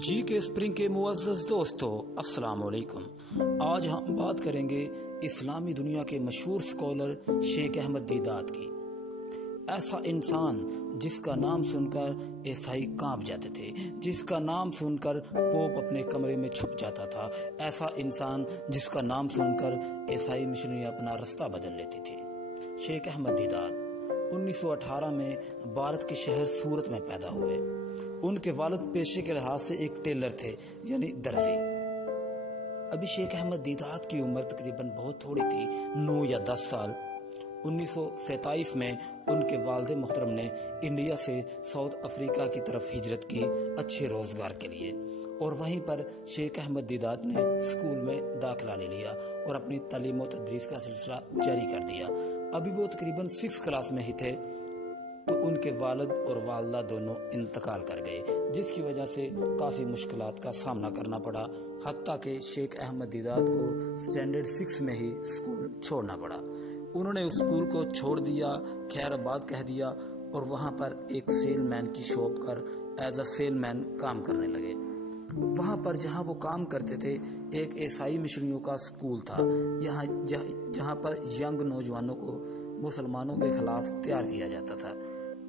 जी के स्प्रिंग के मुअज़्ज़ज़ दोस्तों, अस्सलाम वालेकुम। आज हम बात करेंगे इस्लामी दुनिया के मशहूर स्कॉलर शेख अहमद दीदात की। ऐसा इंसान जिसका नाम सुनकर ईसाई कांप जाते थे, जिसका नाम सुनकर पोप अपने कमरे में छुप जाता था, ऐसा इंसान जिसका नाम सुनकर ईसाई मिशनरी अपना रास्ता बदल लेती थी। शेख अहमद दीदात 1918 में भारत के शहर सूरत में पैदा हुए। उनके वालिद पेशे के लिहाज से एक टेलर थे, यानी दर्जी। अभी शेख अहमद दीदात की उम्र तकरीबन बहुत थोड़ी थी, 9 या 10 साल। 1947 में उनके वालिद मुहतरम ने इंडिया से साउथ अफ्रीका की तरफ हिजरत की अच्छे रोजगार के लिए, और वहीं पर शेख अहमद दीदात ने स्कूल में दाखिला ले लिया और अपनी तालीम और तदरीस का सिलसिला जारी कर दिया। अभी वो तकरीबन 6 क्लास में ही थे तो उनके वालिद और वालदा दोनों इंतकाल कर गए, जिसकी वजह से काफ़ी मुश्किलात का सामना करना पड़ा। हत्ता के शेख अहमद दीदात को स्टैंडर्ड 6 में ही स्कूल छोड़ना पड़ा। उन्होंने उस स्कूल को छोड़ दिया, खैराबाद कह दिया, और वहाँ पर एक सेलमैन की शॉप पर एज अ सेलमैन काम करने लगे। वहाँ पर जहाँ वो काम करते थे एक ईसाई मिशनरियों का स्कूल था, जहाँ पर यंग नौजवानों को मुसलमानों के खिलाफ तैयार किया जाता था,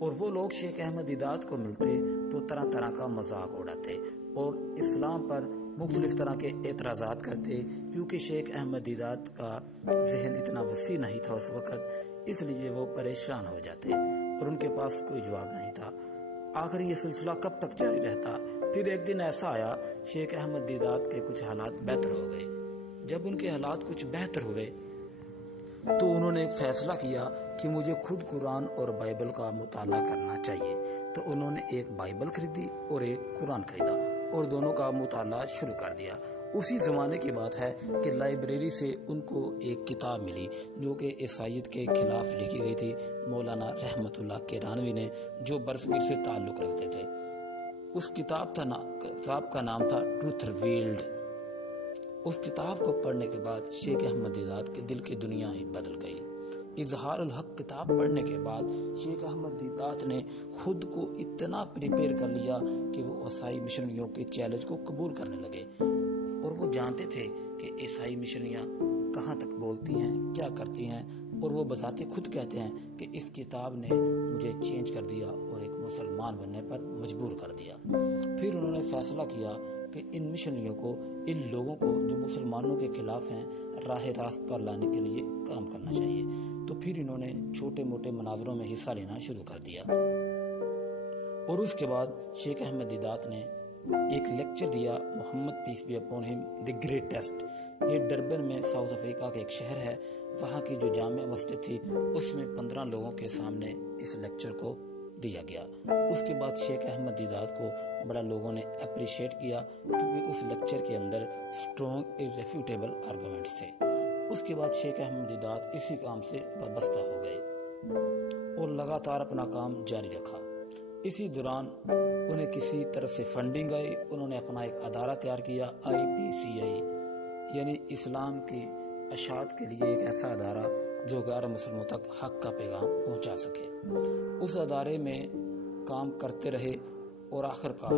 और वो लोग शेख अहमद दीदात को मिलते तो तरह तरह का मजाक उड़ाते और इस्लाम पर मुख्तलिफ तरह के एतराज़ात करते, क्योंकि शेख अहमद दीदात का जहन इतना वसी नहीं था उस वक़्त, इसलिए वो परेशान हो जाते और उनके पास कोई जवाब नहीं था। आखिर ये सिलसिला कब तक जारी रहता। फिर एक दिन ऐसा आया, शेख अहमद दीदात के कुछ हालात बेहतर हो गए। जब उनके हालात कुछ बेहतर हुए तो उन्होंने फैसला किया कि मुझे खुद कुरान और बाइबल का मुताला करना चाहिए। तो उन्होंने एक बाइबल खरीदी और एक कुरान खरीदा और दोनों का मुताला शुरू कर दिया। उसी ज़माने की बात है कि लाइब्रेरी से उनको एक किताब मिली जो कि ईसाईयत के खिलाफ लिखी गई थी, मौलाना रहमतुल्लाह किरानवी ने, जो बरसगीर से ताल्लुक़ रखते थे। उस किताब का नाम था ट्रूथ रिवील्ड। उस किताब को पढ़ने के बाद शेख अहमद दीदात के दिल की दुनिया ही बदल गई। इजहारुल हक किताब पढ़ने के बाद शेख अहमद दीदात ने खुद को इतना प्रिपेयर कर लिया कि वो ईसाई मिशनरियों के चैलेंज को कबूल करने लगे, और वो जानते थे कि ईसाई मिशनरियाँ कहाँ तक बोलती हैं, क्या करती हैं, और वो बजाते खुद कहते हैं कि इस किताब ने मुझे चेंज कर दिया और एक मुसलमान बनने पर मजबूर कर दिया। फिर उन्होंने फैसला किया कि इन मिशनरियों को, इन लोगों को जो मुसलमानों के खिलाफ हैं, राह रास्त पर लाने के लिए काम करना चाहिए। तो फिर इन्होंने छोटे मोटे मनाजरों में हिस्सा लेना शुरू कर दिया, और उसके बाद शेख अहमद दीदात ने एक लेक्चर दिया, Mohammad peace be upon him the greatest. ये डरबन में साउथ अफ्रीका का एक शहर है। वहाँ की जो जामे मस्जिद थी उसमें 15 लोगों के सामने इस लेक्चर को दिया गया। उसके बाद शेख अहमद दीदात को बड़ा लोगों ने अप्रिशिएट किया, क्योंकि उस लेक्चर के अंदर स्ट्रॉन्ग इररेफ्यूटेबल आर्गुमेंट्स थे। उसके बाद शेख अहमद दीदात इसी काम से वाबस्ता हो गए और लगातार अपना काम जारी रखा। इसी दौरान उन्हें किसी तरफ से फंडिंग आई। उन्होंने अपना एक अदारा तैयार किया, IPCI, यानी इस्लाम की अशात के लिए एक ऐसा अदारा जो गैर मुसलमानों तक हक का पैगाम पहुंचा सके। उस अदारे में काम करते रहे और आखिरकार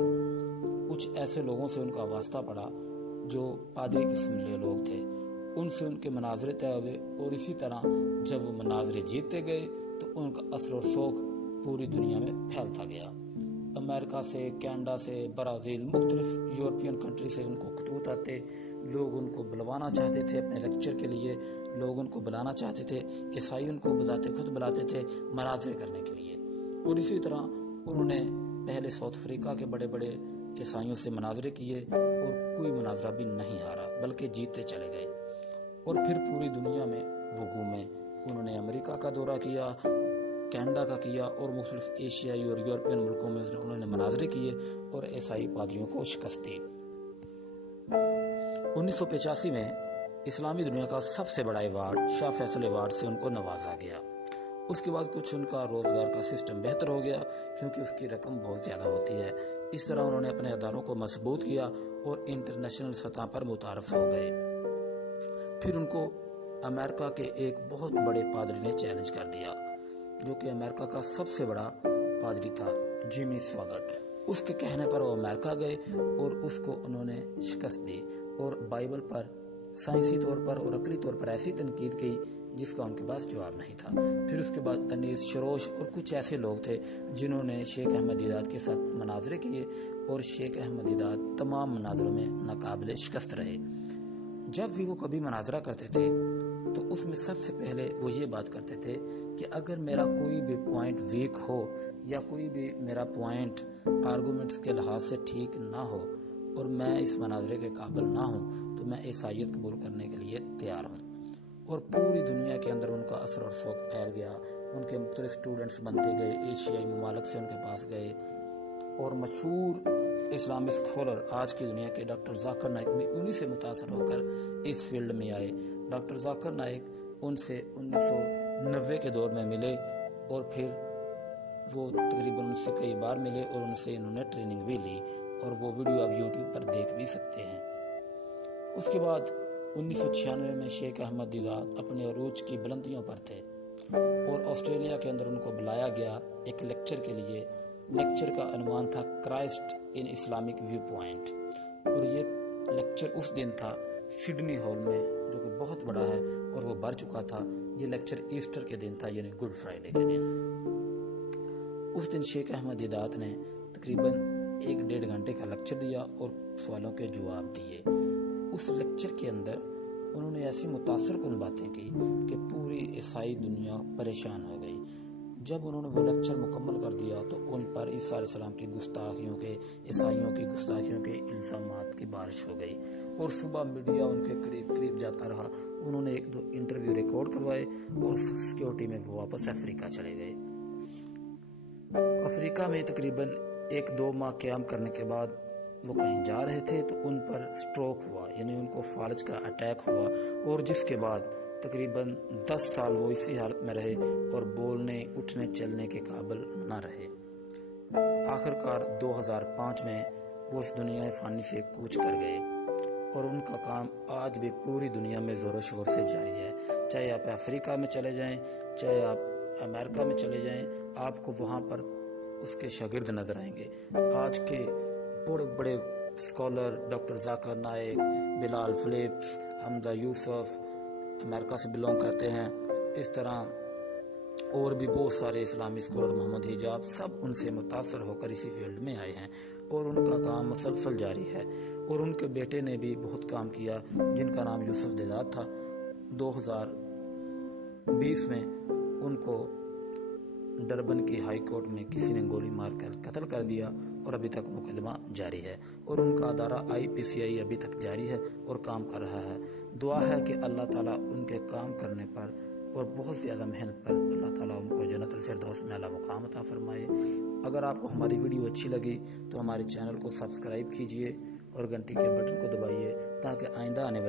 कुछ ऐसे लोगों से उनका वास्ता पड़ा जो पादरी किस्म के लोग थे। उनसे उनके मनाजरे तय हुए, और इसी तरह जब वो मनाजरे जीतते गए तो उनका असर और शौक पूरी दुनिया में फैलता गया। अमेरिका से, कनाडा से, ब्राज़ील, मुख्तलिफ यूरोपियन कंट्री से उनको खतूत आते। लोग उनको बुलवाना चाहते थे अपने लेक्चर के लिए, लोग उनको बुलाना चाहते थे, ईसाई उनको बजाते खुद बुलाते थे मनाजरे करने के लिए। और इसी तरह उन्होंने पहले साउथ अफ्रीका के बड़े बड़े ईसाइयों से मनाजरे किए और कोई मनाजरा भी नहीं हारा, बल्कि जीतते चले गए। और फिर पूरी दुनिया में वो घूमे। उन्होंने अमेरिका का दौरा किया, कनाडा का किया, और मुख्तलिफ एशियाई और यूरोपियन मुल्कों में उन्होंने मनाजरे किए और ईसाई पादरियों को शिकस्त दी। 1985 में इस्लामी दुनिया का सबसे बड़ा अवार्ड शाह फैसल अवार्ड से उनको नवाजा गया। उसके बाद कुछ उनका रोजगार का सिस्टम बेहतर हो गया, क्योंकि उसकी रकम बहुत ज़्यादा होती है। इस तरह उन्होंने अपने अदारों को मजबूत किया और इंटरनेशनल सतह पर मुतारफ हो गए। फिर उनको अमेरिका के एक बहुत बड़े पादरी ने चैलेंज कर दिया, जो कि अमेरिका का सबसे बड़ा पादरी था, जिमी स्वागट। اس کے کہنے پر وہ امریکہ گئے اور اس کو انہوں نے شکست دی اور بائبل پر سائنسی طور پر اور عقلی طور پر ایسی تنقید کی جس کا ان کے پاس جواب نہیں تھا۔ پھر اس کے بعد انیس، شروش اور کچھ ایسے لوگ تھے جنہوں نے شیخ احمد دیدات کے ساتھ مناظرے کیے اور شیخ احمد دیدات تمام مناظروں میں ناقابل شکست رہے۔ جب بھی وہ کبھی مناظرہ کرتے تھے تو اس میں سب سے پہلے وہ یہ بات کرتے تھے کہ اگر میرا کوئی بھی پوائنٹ ویک ہو یا کوئی بھی میرا پوائنٹ آرگومنٹس کے لحاظ سے ٹھیک نہ ہو اور میں اس مناظرے کے قابل نہ ہوں تو میں عیسائیت قبول کرنے کے لیے تیار ہوں۔ اور پوری دنیا کے اندر ان کا اثر اور شوق پھیل گیا، ان کے مختلف اسٹوڈنٹس بنتے گئے، ایشیائی ممالک سے ان کے پاس گئے اور مشہور اسلامی اسکالر آج کی دنیا کے ڈاکٹر ذاکر نائک بھی انہی سے متاثر ہو کر اس فیلڈ میں آئے۔ ڈاکٹر ذاکر نائک ان سے 1990 کے دور میں ملے اور پھر وہ تقریباً ان سے کئی بار ملے اور ان سے انہوں نے ٹریننگ بھی لی اور وہ ویڈیو آپ یوٹیوب پر دیکھ بھی سکتے ہیں۔ اس کے بعد 1996 میں شیخ احمد دیدات اپنے عروج کی بلندیوں پر تھے اور آسٹریلیا کے اندر ان کو بلایا گیا ایک لیکچر کے لیے۔ لیکچر کا عنوان تھا Christ in Islamic viewpoint اور یہ لیکچر اس دن تھا سڈنی ہال میں جو کہ بہت بڑا ہے اور وہ بھر چکا تھا۔ یہ لیکچر ایسٹر کے دن تھا یعنی گڈ فرائیڈے کے دن۔ اس دن شیخ احمد دیدات نے تقریباً 1-1.5 گھنٹے کا لیکچر دیا اور سوالوں کے جواب دیے۔ اس لیکچر کے اندر انہوں نے ایسی متاثر کن باتیں کی کہ پوری عیسائی دنیا پریشان ہو گئی۔ جب انہوں نے وہ لیکچر مکمل کر دیا تو ان پر عیسیٰ علیہ السلام کی گستاخیوں کے، عیسائیوں کی گستاخیوں کے الزامات کی بارش ہو گئی اور صبح میڈیا ان کے قریب جاتا رہا۔ انہوں نے 1-2 انٹرویو ریکارڈ کروائے اور سیکیورٹی میں وہ واپس افریقہ چلے گئے۔ افریقہ میں تقریباً 1-2 ماہ قیام کرنے کے بعد وہ کہیں جا رہے تھے تو ان پر سٹروک ہوا، یعنی ان کو فالج کا اٹیک ہوا اور جس کے بعد تقریباً 10 سال وہ اسی حالت میں رہے اور بولنے، اٹھنے، چلنے کے قابل نہ رہے۔ آخرکار 2005 میں وہ اس دنیا فانی سے کوچ کر گئے اور ان کا کام آج بھی پوری دنیا میں زور و شور سے جاری ہے۔ چاہے آپ افریقہ میں چلے جائیں، چاہے آپ امریکہ میں چلے جائیں، آپ کو وہاں پر اس کے شاگرد نظر آئیں گے۔ آج کے بڑے بڑے اسکالر ڈاکٹر ذاکر نائک، بلال فلپس، حمزہ یوسف امریکہ سے بلونگ کرتے ہیں، اس طرح اور بھی بہت سارے اسلامی اسکالر، محمد حجاب، سب ان سے متاثر ہو کر اسی فیلڈ میں آئے ہیں اور ان کا کام مسلسل جاری ہے۔ اور ان کے بیٹے نے بھی بہت کام کیا جن کا نام یوسف دیدات تھا۔ 2020 میں ان کو ڈربن کی ہائی کورٹ میں کسی نے گولی مار کر قتل کر دیا اور ابھی تک مقدمہ جاری ہے اور ان کا ادارہ IPCI ابھی تک جاری ہے اور کام کر رہا ہے۔ دعا ہے کہ اللہ تعالیٰ ان کے کام کرنے پر اور بہت زیادہ محنت پر اللہ تعالیٰ ان کو جنت الفردوس میں اعلیٰ مقام عطا فرمائے۔ اگر آپ کو ہماری ویڈیو اچھی لگی تو ہمارے چینل کو سبسکرائب کیجئے اور گھنٹی کے بٹن کو دبائیے تاکہ آئندہ آنے والی